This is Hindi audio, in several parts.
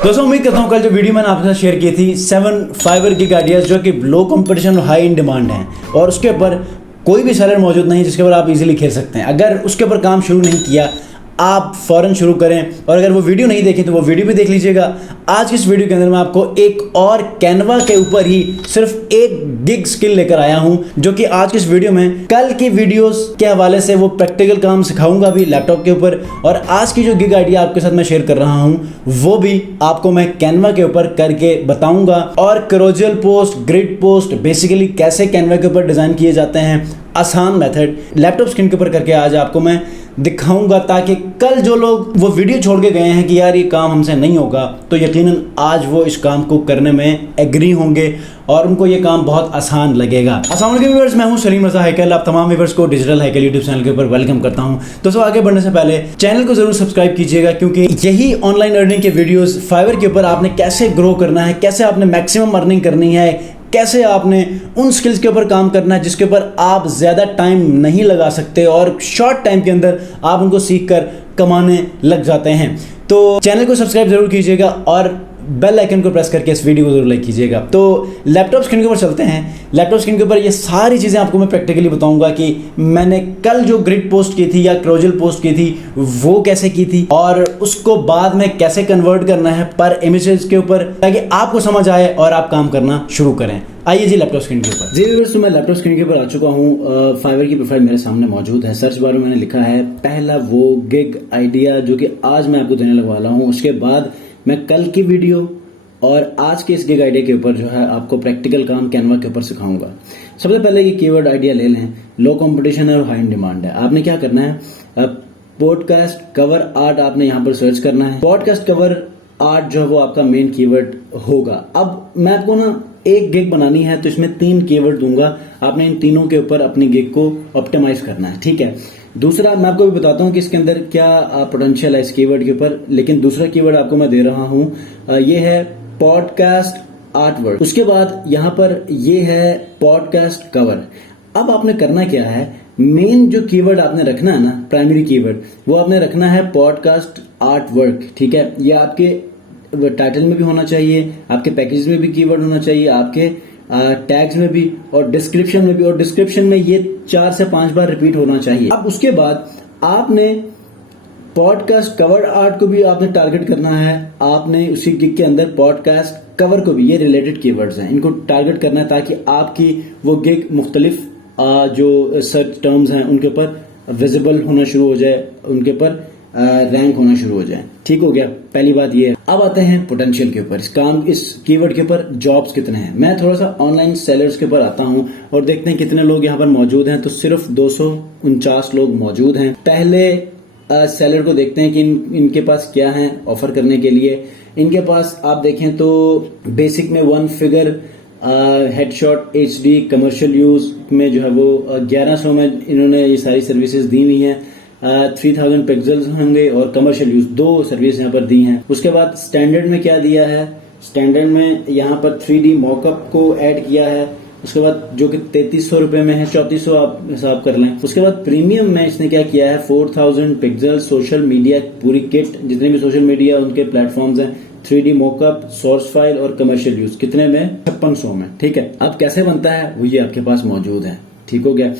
दोस्तों उम्मीद करता हूँ कल जो वीडियो मैंने आपके साथ शेयर की थी 7 फाइबर गिग आइडियाज जो कि लो कंपटीशन और हाई इन डिमांड हैं और उसके ऊपर कोई भी सेलर मौजूद नहीं जिसके ऊपर आप इजीली खेल सकते हैं। अगर उसके ऊपर काम शुरू नहीं किया आप फौरन शुरू करें, और अगर वो वीडियो नहीं देखें तो वो वीडियो भी देख लीजिएगा। आज की इस वीडियो के अंदर मैं आपको एक और कैनवा के ऊपर ही सिर्फ एक गिग स्किल लेकर आया हूं, जो कि आज की इस वीडियो में कल की वीडियोस के हवाले से वो प्रैक्टिकल काम सिखाऊंगा भी लैपटॉप के ऊपर, और आज की जो गिग आइडिया आपके साथ मैं शेयर कर रहा हूं वो भी आपको मैं कैनवा के ऊपर करके बताऊंगा। और क्रोजल पोस्ट, ग्रिड पोस्ट बेसिकली कैसे कैनवा के ऊपर डिजाइन किए जाते हैं, आसान मेथड लैपटॉप स्क्रीन के ऊपर करके आज आपको मैं दिखाऊंगा, ताकि कल जो लोग वो वीडियो छोड़ के गए हैं कि यार ये काम हमसे नहीं होगा, तो यकीनन आज वो इस काम को करने में एग्री होंगे और उनको ये काम बहुत आसान लगेगा। अस्सलाम वालेकुम व्यूअर्स, मैं हूं सलीम रज़ा हैकल। आप तमाम व्यूअर्स को डिजिटल हैकल यूट्यूब चैनल के ऊपर वेलकम करता हूं। दोस्तों आगे बढ़ने से पहले चैनल को जरूर सब्सक्राइब कीजिएगा, क्योंकि यही ऑनलाइन अर्निंग के वीडियोस फाइवर के ऊपर आपने कैसे ग्रो करना है, कैसे आपने मैक्सिमम अर्निंग करनी है, कैसे आपने उन स्किल्स के ऊपर काम करना है जिसके ऊपर आप ज़्यादा टाइम नहीं लगा सकते और शॉर्ट टाइम के अंदर आप उनको सीख कर कमाने लग जाते हैं। तो चैनल को सब्सक्राइब जरूर कीजिएगा और बेल आइकन को प्रेस करके इस वीडियो को जरूर लाइक कीजिएगा। तो लैपटॉप स्क्रीन के ऊपर चलते हैं। लैपटॉप स्क्रीन के ऊपर ये सारी चीज़ें आपको मैं प्रैक्टिकली बताऊंगा कि मैंने कल जो ग्रिड पोस्ट की थी या क्रोजल पोस्ट की थी वो कैसे की थी, और उसको बाद में कैसे कन्वर्ट करना है पर इमेजेस के ऊपर, ताकि आपको समझ आए और आप काम करना शुरू करें। आइए जी लैपटॉप स्क्रीन के ऊपर। जी व्यूअर्स, मैं लैपटॉप स्क्रीन के ऊपर आ चुका हूँ। फाइवर की प्रोफाइल मेरे सामने मौजूद है। सर्च बार में मैंने लिखा है पहला वो गिग आइडिया जो कि आज मैं आपको देने लगने वाला हूँ। उसके बाद मैं कल की वीडियो और आज के इस गिग आइडिया के ऊपर जो है आपको प्रैक्टिकल काम कैनवा के ऊपर सिखाऊंगा। सबसे पहले ये कीवर्ड आइडिया ले लें, लो कंपटीशन है और हाई इन डिमांड है। आपने क्या करना है, पॉडकास्ट कवर आर्ट आपने यहाँ पर सर्च करना है। पॉडकास्ट कवर आर्ट जो है वो आपका मेन कीवर्ड होगा। अब मैं आपको ना एक गिग बनानी है तो इसमें 3 कीवर्ड दूंगा, आपने इन तीनों के ऊपर अपनी गिग को ऑप्टिमाइज करना है, ठीक है। दूसरा मैं आपको भी बताता हूँ कि इसके अंदर क्या पोटेंशियल है इस कीवर्ड के ऊपर, लेकिन दूसरा कीवर्ड आपको मैं दे रहा हूँ, ये है पॉडकास्ट आर्टवर्क। उसके बाद यहाँ पर ये है पॉडकास्ट कवर। अब आपने करना क्या है, मेन जो कीवर्ड आपने रखना है ना, प्राइमरी कीवर्ड, वो आपने रखना है पॉडकास्ट आर्टवर्क, ठीक है। ये आपके टाइटल में भी होना चाहिए, आपके पैकेज में भी कीवर्ड होना चाहिए, आपके टैग्स में भी और डिस्क्रिप्शन में भी, और डिस्क्रिप्शन में ये 4 से 5 बार रिपीट होना चाहिए। अब उसके बाद आपने पॉडकास्ट कवर आर्ट को भी आपने टारगेट करना है, आपने उसी गिग के अंदर पॉडकास्ट कवर को भी, ये रिलेटेड कीवर्ड्स हैं, इनको टारगेट करना है ताकि आपकी वो गिग मुख्तलिफ जो सर्च टर्म्स हैं उनके ऊपर विजिबल होना शुरू हो जाए, उनके ऊपर रैंक होना शुरू हो जाए। ठीक हो गया, पहली बात ये है। अब आते हैं पोटेंशियल के ऊपर, इस कीवर्ड के ऊपर जॉब्स कितने हैं। मैं थोड़ा सा ऑनलाइन सेलर्स के ऊपर आता हूं और देखते हैं कितने लोग यहाँ पर मौजूद हैं। तो सिर्फ 249 लोग मौजूद हैं। पहले सेलर को देखते हैं कि इनके पास क्या है ऑफर करने के लिए। इनके पास आप देखें तो बेसिक में 1 figure headshot HD commercial use में जो है वो 1100 में इन्होंने ये सारी सर्विसेज दी हुई हैं। 3000 पिक्सल्स होंगे और कमर्शियल यूज 2 सर्विस यहाँ पर दी हैं। उसके बाद स्टैंडर्ड में क्या दिया है, स्टैंडर्ड में यहाँ पर 3D मॉकअप को ऐड किया है। उसके बाद जो कि 3300 रुपए में है, 3400 आप हिसाब कर लें। उसके बाद प्रीमियम में इसने क्या किया है, 4000 पिक्सल सोशल मीडिया पूरी किट, जितने भी सोशल मीडिया उनके प्लेटफॉर्म्स हैं, 3D मॉकअप, सोर्स फाइल और कमर्शियल यूज, कितने में, 5600 में, ठीक है। अब कैसे बनता है वो ये आपके पास मौजूद है, ठीक हो गया।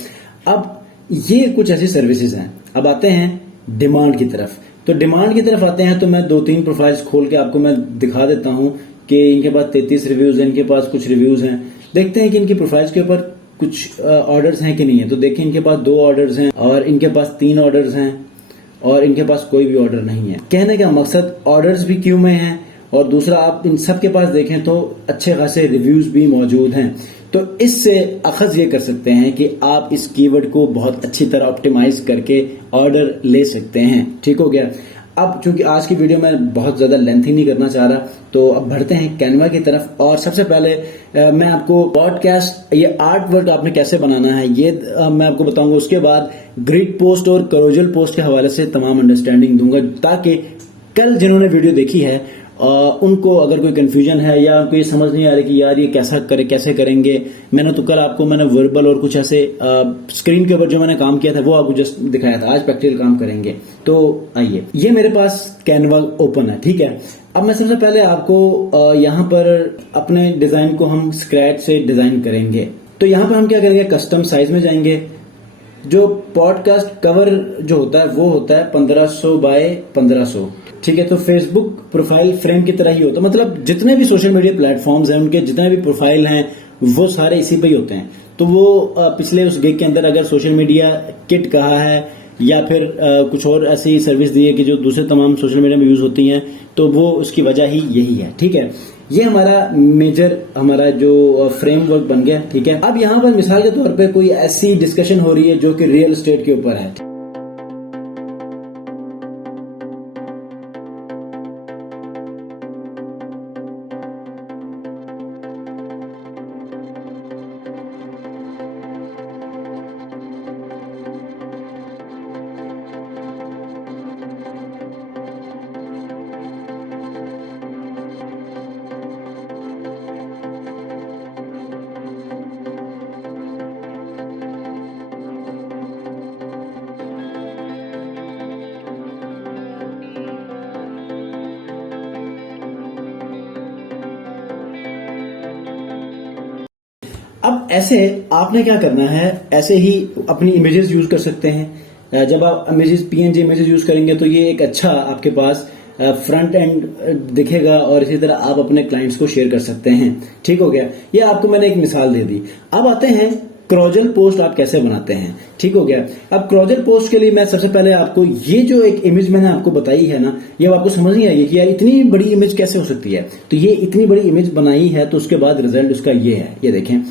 अब ये कुछ ऐसी सर्विसेज हैं। अब आते हैं डिमांड की तरफ। तो डिमांड की तरफ आते हैं तो मैं 2-3 प्रोफाइल्स खोल के आपको मैं दिखा देता हूं कि इनके पास 33 रिव्यूज हैं, इनके पास कुछ रिव्यूज हैं। देखते हैं कि इनकी प्रोफाइल्स के ऊपर कुछ ऑर्डर्स हैं कि नहीं है। तो देखिए इनके पास 2 ऑर्डर्स हैं और इनके पास 3 ऑर्डर्स हैं और इनके पास कोई भी ऑर्डर नहीं है। कहने का मकसद ऑर्डर्स भी क्यों में हैं, और दूसरा आप इन सब के पास देखें तो अच्छे खासे रिव्यूज भी मौजूद हैं। तो इससे अखज़ ये कर सकते हैं कि आप इस कीवर्ड को बहुत अच्छी तरह ऑप्टिमाइज करके ऑर्डर ले सकते हैं, ठीक हो गया। अब चूंकि आज की वीडियो मैं बहुत ज्यादा लेंथी नहीं करना चाह रहा, तो अब बढ़ते हैं कैनवा की तरफ। और सबसे पहले मैं आपको पॉडकास्ट ये आर्ट वर्क आपने कैसे बनाना है ये मैं आपको बताऊंगा। उसके बाद ग्रिड पोस्ट और क्रोजल पोस्ट के हवाले से तमाम अंडरस्टैंडिंग दूंगा, ताकि कल जिन्होंने वीडियो देखी है उनको अगर कोई कंफ्यूजन है या उनको ये समझ नहीं आ रही कि यार ये कैसे करेंगे। मैंने तो कल आपको वर्बल और कुछ ऐसे स्क्रीन के ऊपर जो मैंने काम किया था वो आपको जस्ट दिखाया था। आज प्रैक्टिकल काम करेंगे। तो आइए, ये मेरे पास कैनवा ओपन है, ठीक है। अब मैं सबसे पहले आपको यहाँ पर अपने डिजाइन को हम स्क्रैच से डिजाइन करेंगे। तो यहाँ पर हम क्या करेंगे, कस्टम साइज में जाएंगे। जो पॉडकास्ट कवर जो होता है वो होता है 1500 बाय 1500, ठीक है। तो फेसबुक प्रोफाइल फ्रेम की तरह ही होता है, मतलब जितने भी सोशल मीडिया प्लेटफॉर्म्स हैं उनके जितने भी प्रोफाइल हैं वो सारे इसी पे ही होते हैं। तो वो पिछले उस गिग के अंदर अगर सोशल मीडिया किट कहा है या फिर कुछ और ऐसी सर्विस दी है कि जो दूसरे तमाम सोशल मीडिया में यूज होती हैं, तो वो उसकी वजह ही यही है, ठीक है। ये हमारा जो फ्रेमवर्क बन गया, ठीक है। अब यहाँ पर मिसाल के तौर पे कोई ऐसी डिस्कशन हो रही है जो कि रियल एस्टेट के ऊपर है। अब ऐसे आपने क्या करना है, ऐसे ही अपनी इमेजेस यूज कर सकते हैं। जब आप इमेजेस पीएनजी इमेजेस यूज करेंगे तो ये एक अच्छा आपके पास फ्रंट एंड दिखेगा और इसी तरह आप अपने क्लाइंट्स को शेयर कर सकते हैं, ठीक हो गया। ये आपको मैंने एक मिसाल दे दी। अब आते हैं क्रॉजल पोस्ट आप कैसे बनाते हैं, ठीक हो गया। अब क्रॉजल पोस्ट के लिए मैं सबसे पहले आपको ये जो एक इमेज मैंने आपको बताई है ना, ये आपको समझ नहीं आएगी कि यार इतनी बड़ी इमेज कैसे हो सकती है। तो ये इतनी बड़ी इमेज बनाई है तो उसके बाद रिजल्ट उसका ये है। ये देखें,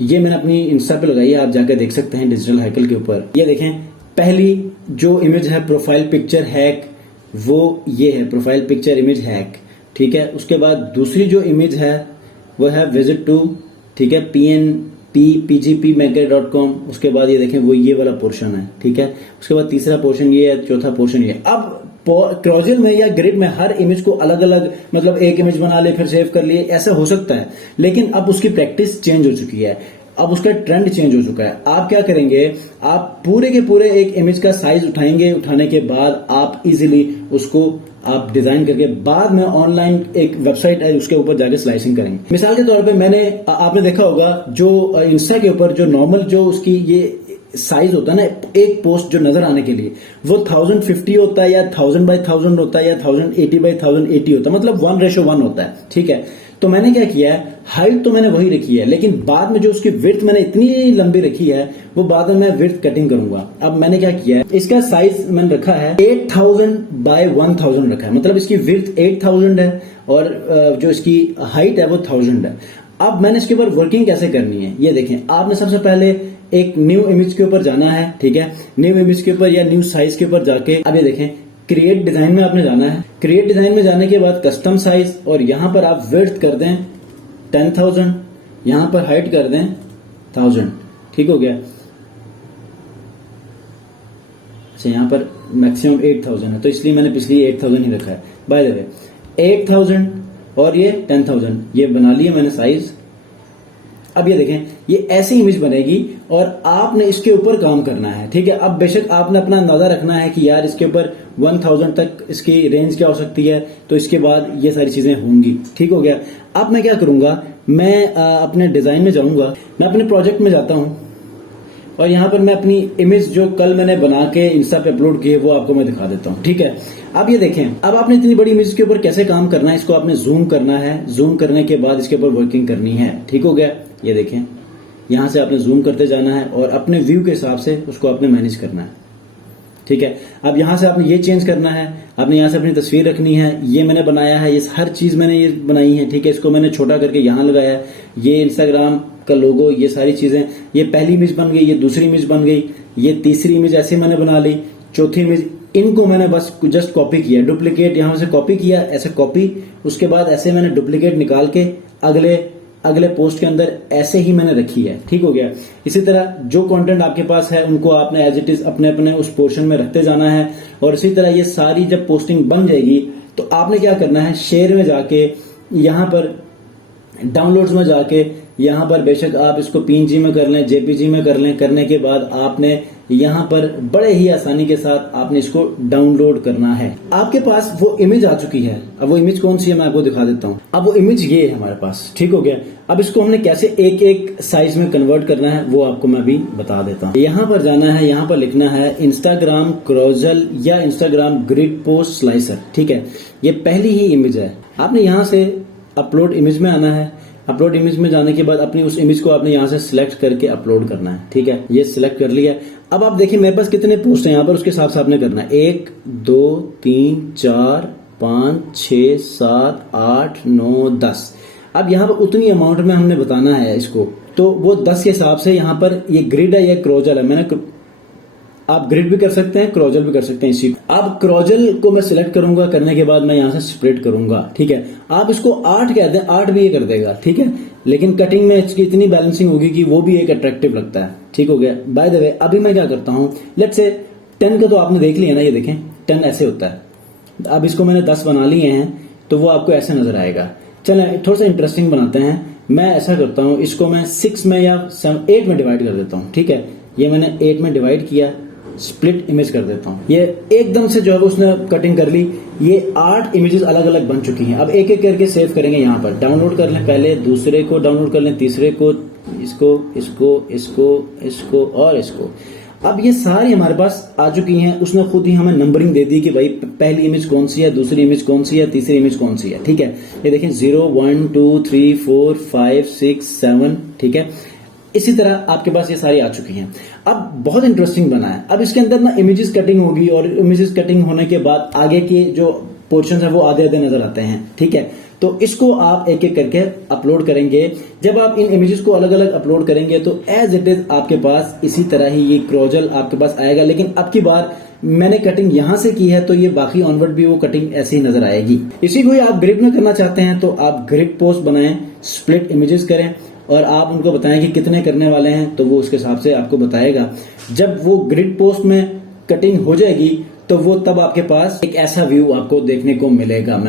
ये मैंने अपनी इंस्टा पे लगाई है, आप जाकर देख सकते हैं डिजिटल हैकल के ऊपर। ये देखें, पहली जो इमेज है प्रोफाइल पिक्चर हैक, वो ये है प्रोफाइल पिक्चर इमेज हैक, ठीक है। उसके बाद दूसरी जो इमेज है वो है विजिट टू, ठीक है, pgpmaker.com। उसके बाद ये देखें वो ये वाला पोर्शन है, ठीक है। उसके बाद तीसरा पोर्शन ये है, चौथा पोर्शन ये। अब क्रॉजल में या ग्रिड में हर इमेज को अलग अलग, मतलब एक इमेज बना ले फिर सेव कर लिए, ऐसा हो सकता है। लेकिन अब उसकी प्रैक्टिस चेंज हो चुकी है, अब उसका ट्रेंड चेंज हो चुका है। आप क्या करेंगे, आप पूरे के पूरे एक इमेज का साइज उठाएंगे, उठाने के बाद आप इजीली उसको आप डिजाइन करके बाद में ऑनलाइन एक वेबसाइट है उसके ऊपर जाके स्लाइसिंग करेंगे। मिसाल के तौर पे आपने देखा होगा जो इंस्टा के ऊपर जो नॉर्मल जो उसकी ये साइज होता है ना, एक पोस्ट जो नजर आने के लिए, वो 1050 होता है या 1000x1000 होता है या 1080x1080 होता है, मतलब 1:1 होता है, ठीक है। तो मैंने क्या किया है, हाइट तो मैंने वही रखी है, लेकिन बाद में जो उसकी विड्थ मैंने इतनी लंबी रखी है वो बाद में मैं विड्थ कटिंग करूंगा। अब मैंने क्या किया है, इसका साइज मैंने रखा है 8000x1000 रखा है, मतलब इसकी विड्थ 8000 है और जो इसकी हाइट है वो 1000 है। अब मैंने इसके ऊपर वर्किंग कैसे करनी है, ये देखें। आपने सबसे पहले एक न्यू इमेज के ऊपर जाना है, ठीक है। न्यू इमेज के ऊपर या न्यू साइज के ऊपर जाके अब ये देखें क्रिएट डिजाइन में आपने जाना है। क्रिएट डिजाइन में जाने के बाद कस्टम साइज, और यहां पर आप विड्थ कर दें 10,000, यहां पर हाइट कर दें 1000, ठीक हो गया। अच्छा, यहां पर मैक्सिमम 8000 है तो इसलिए मैंने पिछली 8000 ही रखा है। बाय द वे 8000 और ये 10,000 ये बना लिया मैंने साइज। अब ये देखें, ये ऐसी इमेज बनेगी और आपने इसके ऊपर काम करना है, ठीक है। अब बेशक आपने अपना अंदाजा रखना है कि यार इसके ऊपर 1000 तक इसकी रेंज क्या हो सकती है, तो इसके बाद ये सारी चीजें होंगी, ठीक हो गया। अब मैं क्या करूंगा, मैं अपने डिजाइन में जाऊंगा, मैं अपने प्रोजेक्ट में जाता हूं और यहां पर मैं अपनी इमेज जो कल मैंने बना के इंस्टा पे अपलोड की है वो आपको मैं दिखा देता हूं, ठीक है। अब ये देखें, अब आपने इतनी बड़ी इमेज के ऊपर कैसे काम करना है, इसको आपने जूम करना है, जूम करने के बाद इसके ऊपर वर्किंग करनी है, ठीक हो गया। ये देखें, यहां से आपने जूम करते जाना है और अपने व्यू के हिसाब से उसको आपने मैनेज करना है, ठीक है। अब यहां से आपने ये चेंज करना है, आपने यहां से अपनी तस्वीर रखनी है। ये मैंने बनाया है, ये हर चीज मैंने ये बनाई है, ठीक है। इसको मैंने छोटा करके यहां लगाया है, ये इंस्टाग्राम का लोगो, ये सारी चीजें। ये पहली इमेज बन गई, ये दूसरी इमेज बन गई, ये तीसरी इमेज ऐसे मैंने बना ली, चौथी इमेज। इनको मैंने बस जस्ट कॉपी किया, डुप्लीकेट यहां से कॉपी किया, ऐसे कॉपी, उसके बाद ऐसे मैंने डुप्लीकेट निकाल के अगले पोस्ट के अंदर ऐसे ही मैंने रखी है, ठीक हो गया। इसी तरह जो कंटेंट आपके पास है उनको आपने एज इट इज अपने अपने उस पोर्शन में रखते जाना है। और इसी तरह ये सारी जब पोस्टिंग बन जाएगी तो आपने क्या करना है, शेयर में जाके यहां पर डाउनलोड्स में जाके यहाँ पर बेशक आप इसको PNG में कर लें, JPG में कर लें। करने के बाद आपने यहाँ पर बड़े ही आसानी के साथ आपने इसको डाउनलोड करना है। आपके पास वो इमेज आ चुकी है। अब वो इमेज कौन सी है मैं आपको दिखा देता हूँ। अब वो इमेज ये है हमारे पास, ठीक हो गया। अब इसको हमने कैसे एक एक साइज में कन्वर्ट करना है वो आपको मैं अभी बता देता हूँ। यहाँ पर जाना है, यहाँ पर लिखना है इंस्टाग्राम क्रॉजल या इंस्टाग्राम ग्रिड पोस्ट स्लाइसर, ठीक है। ये पहली ही इमेज है। आपने यहाँ से अपलोड इमेज में आना है। अपलोड इमेज में जाने के बाद अपनी उस इमेज को आपने यहाँ से सिलेक्ट करके अपलोड करना है, ठीक है। ये सिलेक्ट कर लिया। अब आप देखिए मेरे पास कितने पोस्ट हैं यहाँ पर, उसके हिसाब से आपने करना है। 1 2 3 4 5 6 7 8 9 10। अब यहाँ पर उतनी अमाउंट में हमने बताना है इसको, तो वो 10 के हिसाब से यहाँ पर ये ग्रिड है, ये क्रॉजल है। आप ग्रिड भी कर सकते हैं, क्रॉजल भी कर सकते हैं इसी को। अब क्रॉजल को मैं सिलेक्ट करूंगा, करने के बाद मैं यहाँ से स्प्लिट करूंगा, ठीक है। आप इसको 8 कहते हैं, 8 भी ये कर देगा, ठीक है। लेकिन कटिंग में इसकी इतनी बैलेंसिंग होगी कि वो भी एक अट्रैक्टिव लगता है, ठीक हो गया। बाय द वे अभी मैं क्या करता हूँ, लेट्स से 10 का तो आपने देख लिया ना, ये देखें 10 ऐसे होता है। अब इसको मैंने 10 बना लिए हैं तो वो आपको ऐसे नजर आएगा। चलें थोड़ा सा इंटरेस्टिंग बनाते हैं। मैं ऐसा करता हूँ, इसको मैं 6 में या 8 में डिवाइड कर देता हूँ, ठीक है। ये मैंने 8 में डिवाइड किया, स्प्लिट इमेज कर देता हूँ। ये एकदम से जो है उसने कटिंग कर ली। ये 8 इमेजेस अलग अलग बन चुकी हैं। अब एक एक करके सेव करेंगे। यहाँ पर डाउनलोड कर लें, पहले दूसरे को डाउनलोड कर लें, तीसरे को, इसको, इसको, इसको, इसको और इसको। अब ये सारी हमारे पास आ चुकी हैं। उसने खुद ही हमें नंबरिंग दे दी कि भाई पहली इमेज कौन सी है, दूसरी इमेज कौन सी है, तीसरी इमेज कौन सी है, ठीक है। ये देखें 0 1 2 3 4 5 6 7, ठीक है। इसी तरह आपके पास ये सारी आ चुकी हैं। अब बहुत इंटरेस्टिंग बना है। अब इसके अंदर ना इमेजेस कटिंग होगी और इमेजेस कटिंग होने के बाद आगे के जो पोर्शन है वो आधे आधे नजर आते हैं, ठीक है। तो इसको आप एक एक करके अपलोड करेंगे। जब आप इन इमेजेस को अलग अलग अपलोड करेंगे तो एज इट इज आपके पास इसी तरह ही ये क्रॉजल आपके पास आएगा। लेकिन अब की बार मैंने कटिंग यहां से की है तो ये बाकी ऑनवर्ड भी वो कटिंग ऐसे ही नजर आएगी। इसी को ही आप ग्रिड में करना चाहते हैं तो आप ग्रिड पोस्ट बनाएं, स्प्लिट इमेजेस करें और आप उनको बताएं कि कितने करने वाले हैं, तो वो उसके हिसाब से आपको बताएगा। जब वो ग्रिड पोस्ट में कटिंग हो जाएगी तो वो तब आपके पास एक ऐसा व्यू आपको देखने को मिलेगा।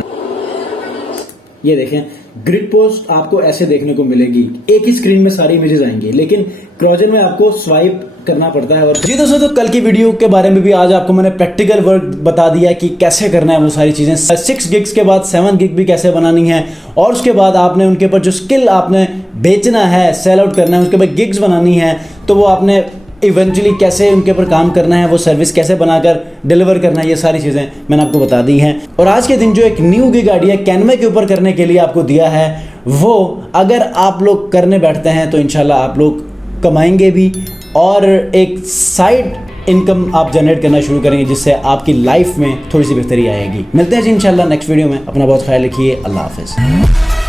ये देखें ग्रिड पोस्ट आपको ऐसे देखने को मिलेगी। एक ही स्क्रीन में सारी इमेजेस आएंगी, लेकिन क्रॉजल में आपको स्वाइप करना पड़ता है। और जी दोस्तों, तो कल की वीडियो के बारे में भी आज आपको मैंने प्रैक्टिकल वर्क बता दिया कि कैसे करना है वो सारी चीजें। 6 गिग्स के बाद 7 गिग भी कैसे बनानी है, और उसके बाद आपने उनके ऊपर जो स्किल आपने बेचना है, सेल आउट करना है, उसके बाद गिग्स बनानी है, तो वो आपने इवेंचुअली कैसे उनके ऊपर काम करना है, वो सर्विस कैसे बनाकर डिलीवर करना है, ये सारी चीज़ें मैंने आपको बता दी हैं। और आज के दिन जो एक न्यू गिग आइडिया कैनवा के ऊपर करने के लिए आपको दिया है, वो अगर आप लोग करने बैठते हैं तो इंशाल्लाह आप लोग कमाएंगे भी और एक साइड इनकम आप जनरेट करना शुरू करेंगे, जिससे आपकी लाइफ में थोड़ी सी बेहतरी आएगी। मिलते हैं जी इंशाल्लाह नेक्स्ट वीडियो में। अपना बहुत ख्याल रखिए। अल्लाह हाफिज़।